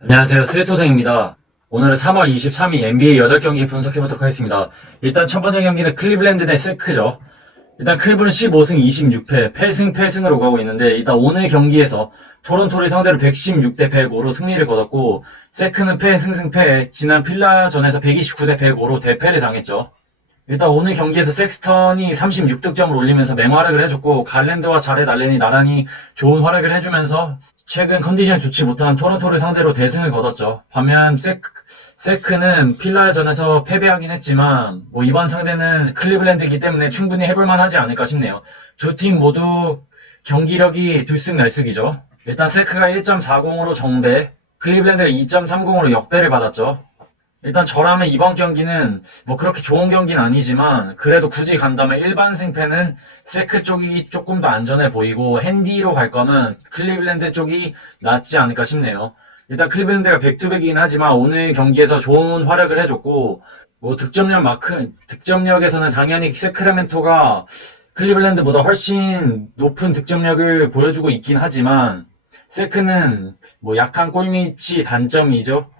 안녕하세요. 스웨토생입니다. 오늘은 3월 23일 NBA 8경기 분석해보도록 하겠습니다. 일단 첫 번째 경기는 클리블랜드 대 세크죠. 일단 클리블랜드 15승 26패, 패승으로 오가고 있는데, 일단 오늘 경기에서 토론토를 상대로 116대 105로 승리를 거뒀고, 세크는 패승승패, 지난 필라전에서 129대 105로 대패를 당했죠. 일단 오늘 경기에서 섹스턴이 36득점을 올리면서 맹활약을 해줬고, 갈랜드와 자렛 알렌이 나란히 좋은 활약을 해주면서 최근 컨디션이 좋지 못한 토론토를 상대로 대승을 거뒀죠. 반면 세크는 필라전에서 패배하긴 했지만 이번 상대는 클리블랜드이기 때문에 충분히 해볼만 하지 않을까 싶네요. 두 팀 모두 경기력이 들쑥날쑥이죠. 일단 세크가 1.40으로 정배, 클리블랜드가 2.30으로 역배를 받았죠. 일단 저라면 이번 경기는 그렇게 좋은 경기는 아니지만 그래도 굳이 간다면 일반 승패는 세크 쪽이 조금 더 안전해 보이고 핸디로 갈 거면 클리블랜드 쪽이 낫지 않을까 싶네요. 일단 클리블랜드가 백투백이긴 하지만 오늘 경기에서 좋은 활약을 해줬고 득점력에서는 당연히 세크라멘토가 클리블랜드보다 훨씬 높은 득점력을 보여주고 있긴 하지만 세크는 약한 골밑이 단점이죠.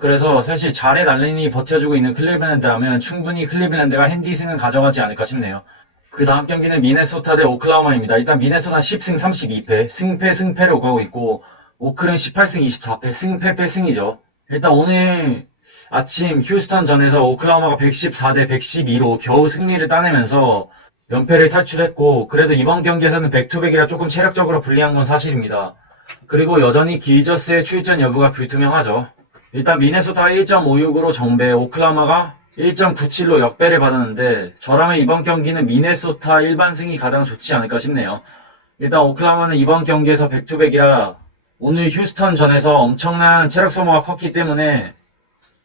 그래서 사실 자렛 알렌이 버텨주고 있는 클리블랜드라면 충분히 클리블랜드가 핸디승을 가져가지 않을까 싶네요. 그 다음 경기는 미네소타 대 오클라호마입니다. 일단 미네소타 10승 32패, 승패를 오가고 있고 오클은 18승 24패, 패승이죠. 일단 오늘 아침 휴스턴전에서 오클라호마가 114대 112로 겨우 승리를 따내면서 연패를 탈출했고 그래도 이번 경기에서는 백투백이라 조금 체력적으로 불리한 건 사실입니다. 그리고 여전히 길저스의 출전 여부가 불투명하죠. 일단 미네소타가 1.56으로 정배, 오클라호마가 1.97로 역배를 받았는데 저라면 이번 경기는 미네소타 일반승이 가장 좋지 않을까 싶네요. 일단 오클라호마는 이번 경기에서 백투백이라 오늘 휴스턴전에서 엄청난 체력 소모가 컸기 때문에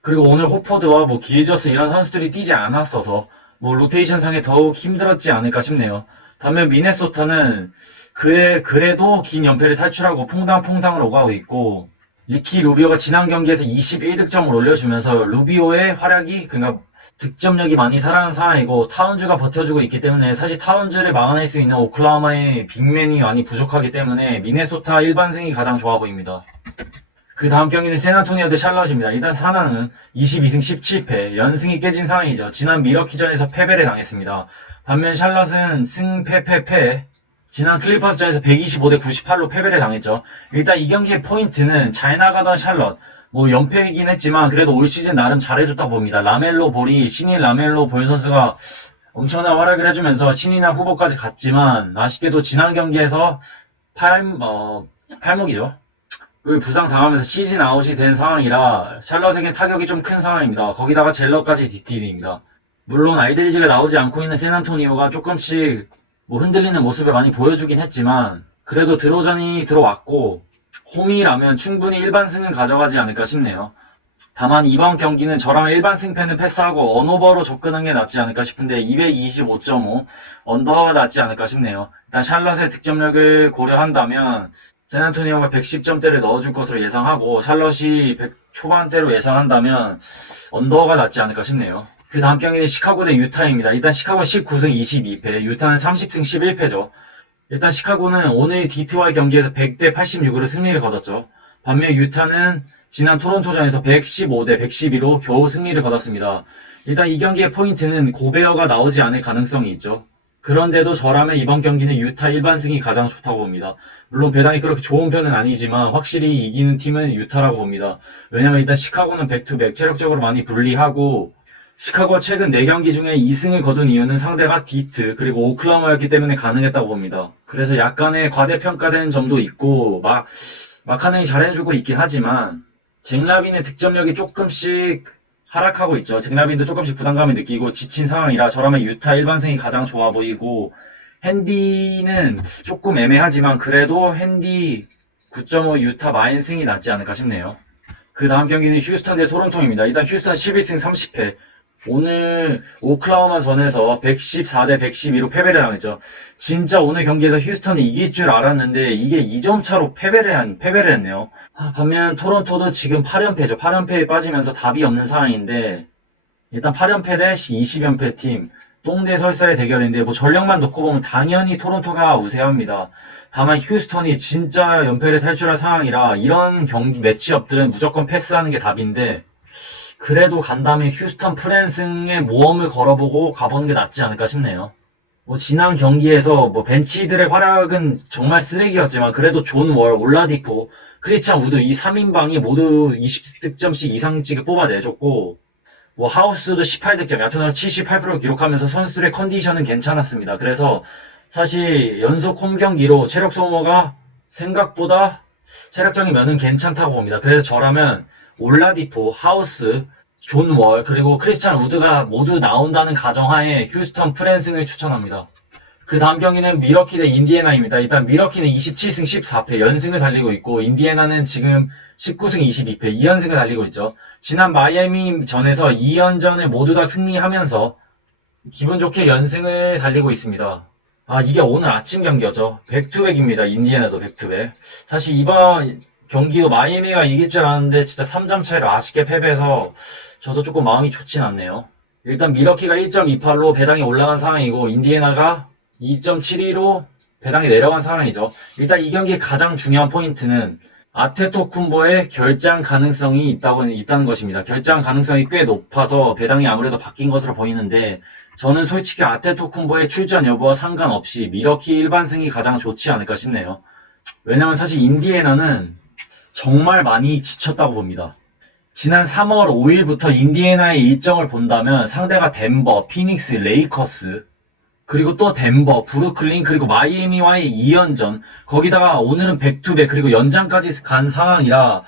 그리고 오늘 호퍼드와 길저스 이런 선수들이 뛰지 않았어서 로테이션상에 더욱 힘들었지 않을까 싶네요. 반면 미네소타는 그래도 긴 연패를 탈출하고 퐁당퐁당을 오가고 있고 리키 루비오가 지난 경기에서 21득점을 올려주면서 루비오의 활약이 그러니까 득점력이 많이 살아난 상황이고 타운즈가 버텨주고 있기 때문에 사실 타운즈를 막아낼 수 있는 오클라호마의 빅맨이 많이 부족하기 때문에 미네소타 일반승이 가장 좋아 보입니다. 그 다음 경기는 샌안토니오 대 샬럿입니다. 일단 사나는 22승 17패, 연승이 깨진 상황이죠. 지난 미러키전에서 패배를 당했습니다. 반면 샬럿은 승패, 지난 클리퍼스전에서 125대 98로 패배를 당했죠. 일단 이 경기의 포인트는 잘 나가던 샬럿, 연패이긴 했지만 그래도 올 시즌 나름 잘해줬다고 봅니다. 신인 라멜로 볼 선수가 엄청난 활약을 해주면서 신인왕 후보까지 갔지만 아쉽게도 지난 경기에서 팔목이죠. 부상 당하면서 시즌 아웃이 된 상황이라 샬럿에겐 타격이 좀 큰 상황입니다. 거기다가 젤러까지 디테일입니다. 물론 아이들리지가 나오지 않고 있는 샌안토니오가 조금씩 흔들리는 모습을 많이 보여주긴 했지만 그래도 드로전이 들어왔고 홈이라면 충분히 일반승은 가져가지 않을까 싶네요. 다만 이번 경기는 저랑 일반승패는 패스하고 언오버로 접근한 게 낫지 않을까 싶은데 225.5 언더가 낫지 않을까 싶네요. 일단 샬럿의 득점력을 고려한다면 샌안토니오가 110점대를 넣어줄 것으로 예상하고 샬럿이 100 초반대로 예상한다면 언더가 낫지 않을까 싶네요. 그 다음 경기는 시카고 대 유타입니다. 일단 시카고는 19승 22패, 유타는 30승 11패죠. 일단 시카고는 오늘 디트와의 경기에서 100대 86으로 승리를 거뒀죠. 반면 유타는 지난 토론토전에서 115대 112로 겨우 승리를 거뒀습니다. 일단 이 경기의 포인트는 고베어가 나오지 않을 가능성이 있죠. 그런데도 저라면 이번 경기는 유타 일반승이 가장 좋다고 봅니다. 물론 배당이 그렇게 좋은 편은 아니지만 확실히 이기는 팀은 유타라고 봅니다. 왜냐면 일단 시카고는 백투백 체력적으로 많이 불리하고 시카고가 최근 4경기 중에 2승을 거둔 이유는 상대가 디트 그리고 오클라호마였기 때문에 가능했다고 봅니다. 그래서 약간의 과대평가되는 점도 있고 마카넨이 잘해주고 있긴 하지만 잭라빈의 득점력이 조금씩 하락하고 있죠. 잭라빈도 조금씩 부담감을 느끼고 지친 상황이라 저라면 유타 일반승이 가장 좋아 보이고 핸디는 조금 애매하지만 그래도 핸디 9.5 유타 마인승이 낫지 않을까 싶네요. 그 다음 경기는 휴스턴 대 토론토입니다. 일단 휴스턴 11승 30패 오늘 오클라호마 전에서 114대 112로 패배를 당했죠. 진짜 오늘 경기에서 휴스턴이 이길 줄 알았는데 이게 2점 차로 패배를 했네요. 반면 토론토도 지금 8연패죠. 8연패에 빠지면서 답이 없는 상황인데 일단 8연패 대 20연패 팀 똥대설사의 대결인데 뭐 전력만 놓고 보면 당연히 토론토가 우세합니다. 다만 휴스턴이 진짜 연패를 탈출할 상황이라 이런 경기 매치업들은 무조건 패스하는 게 답인데 그래도 간다면 휴스턴 프랜승의 모험을 걸어보고 가보는 게 낫지 않을까 싶네요. 뭐 지난 경기에서 뭐 벤치들의 활약은 정말 쓰레기였지만 그래도 존 월, 올라디포, 크리스찬 우드 이 3인방이 모두 20득점씩 이상씩을 뽑아내줬고 뭐 하우스도 18득점, 야투나 78%를 기록하면서 선수들의 컨디션은 괜찮았습니다. 그래서 사실 연속 홈 경기로 체력 소모가 생각보다 체력적인 면은 괜찮다고 봅니다. 그래서 저라면 올라디포, 하우스, 존 월, 그리고 크리스찬 우드가 모두 나온다는 가정하에 휴스턴 프랜승을 추천합니다. 그 다음 경기는 미러키 대 인디애나입니다. 일단 미러키는 27승 14패 연승을 달리고 있고 인디애나는 지금 19승 22패 2연승을 달리고 있죠. 지난 마이애미 전에서 2연전을 모두 다 승리하면서 기분 좋게 연승을 달리고 있습니다. 아 이게 오늘 아침 경기였죠. 백투백입니다. 인디애나도 백투백. 사실 이번 경기도 마이애미가 이길 줄 알았는데 진짜 3점 차이로 아쉽게 패배해서 저도 조금 마음이 좋진 않네요. 일단 미러키가 1.28로 배당이 올라간 상황이고 인디애나가 2.72로 배당이 내려간 상황이죠. 일단 이 경기의 가장 중요한 포인트는 아테토쿤보의 결장 가능성이 있다는 것입니다. 결장 가능성이 꽤 높아서 배당이 아무래도 바뀐 것으로 보이는데 저는 솔직히 아테토쿤보의 출전 여부와 상관없이 미러키 일반승이 가장 좋지 않을까 싶네요. 왜냐면 사실 인디애나는 정말 많이 지쳤다고 봅니다. 지난 3월 5일부터 인디애나의 일정을 본다면 상대가 덴버, 피닉스, 레이커스, 그리고 또 덴버, 브루클린, 그리고 마이애미와의 2연전, 거기다가 오늘은 백투백, 그리고 연장까지 간 상황이라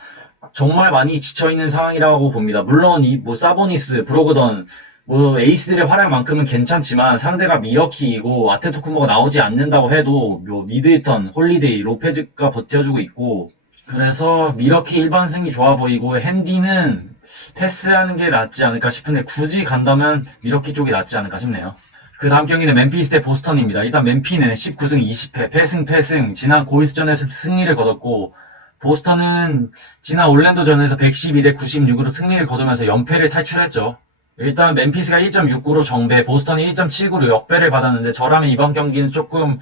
정말 많이 지쳐있는 상황이라고 봅니다. 물론 뭐 사보니스, 브로그던, 뭐 에이스들의 활약만큼은 괜찮지만 상대가 미러키이고 아테토쿤보가 나오지 않는다고 해도 뭐 미들턴, 홀리데이, 로페즈가 버텨주고 있고 그래서 미러키 일반승이 좋아 보이고 핸디는 패스하는 게 낫지 않을까 싶은데 굳이 간다면 미러키 쪽이 낫지 않을까 싶네요. 그 다음 경기는 멤피스 대 보스턴입니다. 일단 멤피는 19승 20패 패승 지난 고이스전에서 승리를 거뒀고 보스턴은 지난 올랜도전에서 112대 96으로 승리를 거두면서 연패를 탈출했죠. 일단 멤피스가 1.69로 정배, 보스턴이 1.79로 역배를 받았는데 저라면 이번 경기는 조금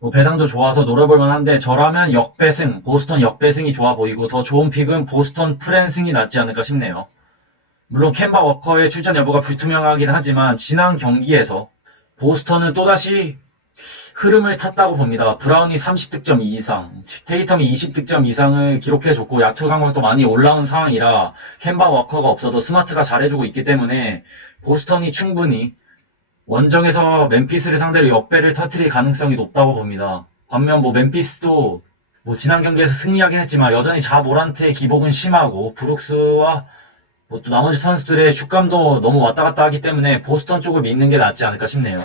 뭐 배당도 좋아서 노려볼만 한데 저라면 역배승, 보스턴 역배승이 좋아 보이고 더 좋은 픽은 보스턴 프랜승이 낫지 않을까 싶네요. 물론 캔바 워커의 출전 여부가 불투명하긴 하지만 지난 경기에서 보스턴은 또다시 흐름을 탔다고 봅니다. 브라운이 30득점 이상, 테이텀이 20득점 이상을 기록해줬고 야투 강력도 많이 올라온 상황이라 캔바 워커가 없어도 스마트가 잘해주고 있기 때문에 보스턴이 충분히 원정에서 멤피스를 상대로 역배를 터뜨릴 가능성이 높다고 봅니다. 반면 뭐 멤피스도 뭐 지난 경기에서 승리하긴 했지만 여전히 자 모란트의 기복은 심하고 브룩스와 뭐 또 나머지 선수들의 슛감도 너무 왔다 갔다 하기 때문에 보스턴 쪽을 믿는 게 낫지 않을까 싶네요.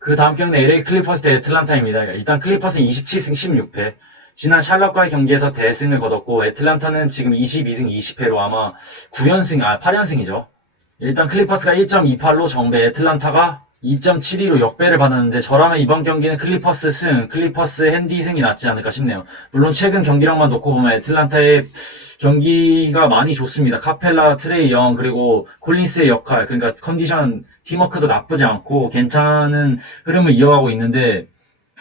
그 다음 경기는 LA 클리퍼스 대 애틀란타입니다. 일단 클리퍼스는 27승 16패. 지난 샬럿과의 경기에서 대승을 거뒀고 애틀란타는 지금 22승 20패로 아마 8연승이죠. 일단 클리퍼스가 1.28로 정배, 애틀란타가 2.72로 역배를 받았는데 저라면 이번 경기는 클리퍼스 핸디 승이 낫지 않을까 싶네요. 물론 최근 경기력만 놓고 보면 애틀란타의 경기가 많이 좋습니다. 카펠라, 트레이 영, 그리고 콜린스의 역할, 그러니까 컨디션, 팀워크도 나쁘지 않고 괜찮은 흐름을 이어가고 있는데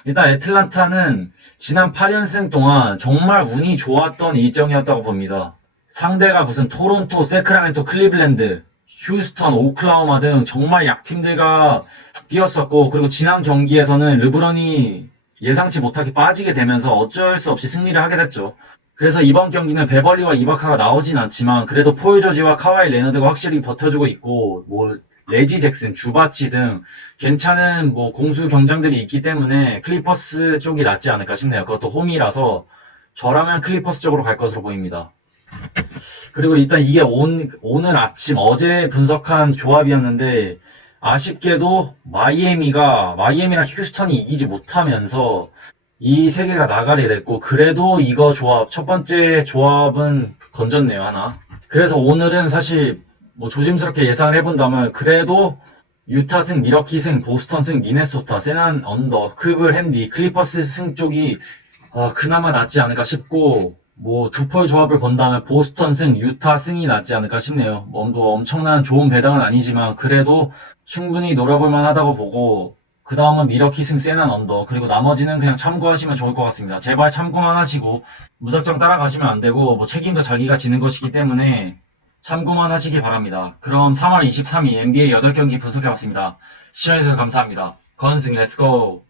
일단 애틀란타는 지난 8연승 동안 정말 운이 좋았던 일정이었다고 봅니다. 상대가 무슨 토론토, 세크라멘토, 클리블랜드, 휴스턴, 오클라호마 등 정말 약팀들과 뛰었었고 그리고 지난 경기에서는 르브론이 예상치 못하게 빠지게 되면서 어쩔 수 없이 승리를 하게 됐죠. 그래서 이번 경기는 베벌리와 이바카가 나오진 않지만 그래도 폴 조지와 카와이 레너드가 확실히 버텨주고 있고 뭐 레지 잭슨, 주바치 등 괜찮은 뭐 공수 경쟁들이 있기 때문에 클리퍼스 쪽이 낫지 않을까 싶네요. 그것도 홈이라서 저라면 클리퍼스 쪽으로 갈 것으로 보입니다. 그리고 일단 이게 오늘 아침 어제 분석한 조합이었는데 아쉽게도 마이애미랑 휴스턴이 이기지 못하면서 이 세 개가 나가게 됐고 그래도 이거 조합 첫 번째 조합은 건졌네요 하나. 그래서 오늘은 사실 뭐 조심스럽게 예상을 해본다면 그래도 유타 승, 미러키 승, 보스턴 승, 미네소타, 세난 언더, 클블 핸디, 클리퍼스 승 쪽이 그나마 낫지 않을까 싶고 뭐 두 폴 조합을 본다면 보스턴 승, 유타 승이 낫지 않을까 싶네요. 뭐 엄청난 좋은 배당은 아니지만 그래도 충분히 노려볼 만하다고 보고 그 다음은 미러키 승, 세난 언더, 그리고 나머지는 그냥 참고하시면 좋을 것 같습니다. 제발 참고만 하시고 무작정 따라가시면 안 되고 뭐 책임도 자기가 지는 것이기 때문에 참고만 하시기 바랍니다. 그럼 3월 23일 NBA 8경기 분석해봤습니다. 시청해주셔서 감사합니다. 건승 렛츠고!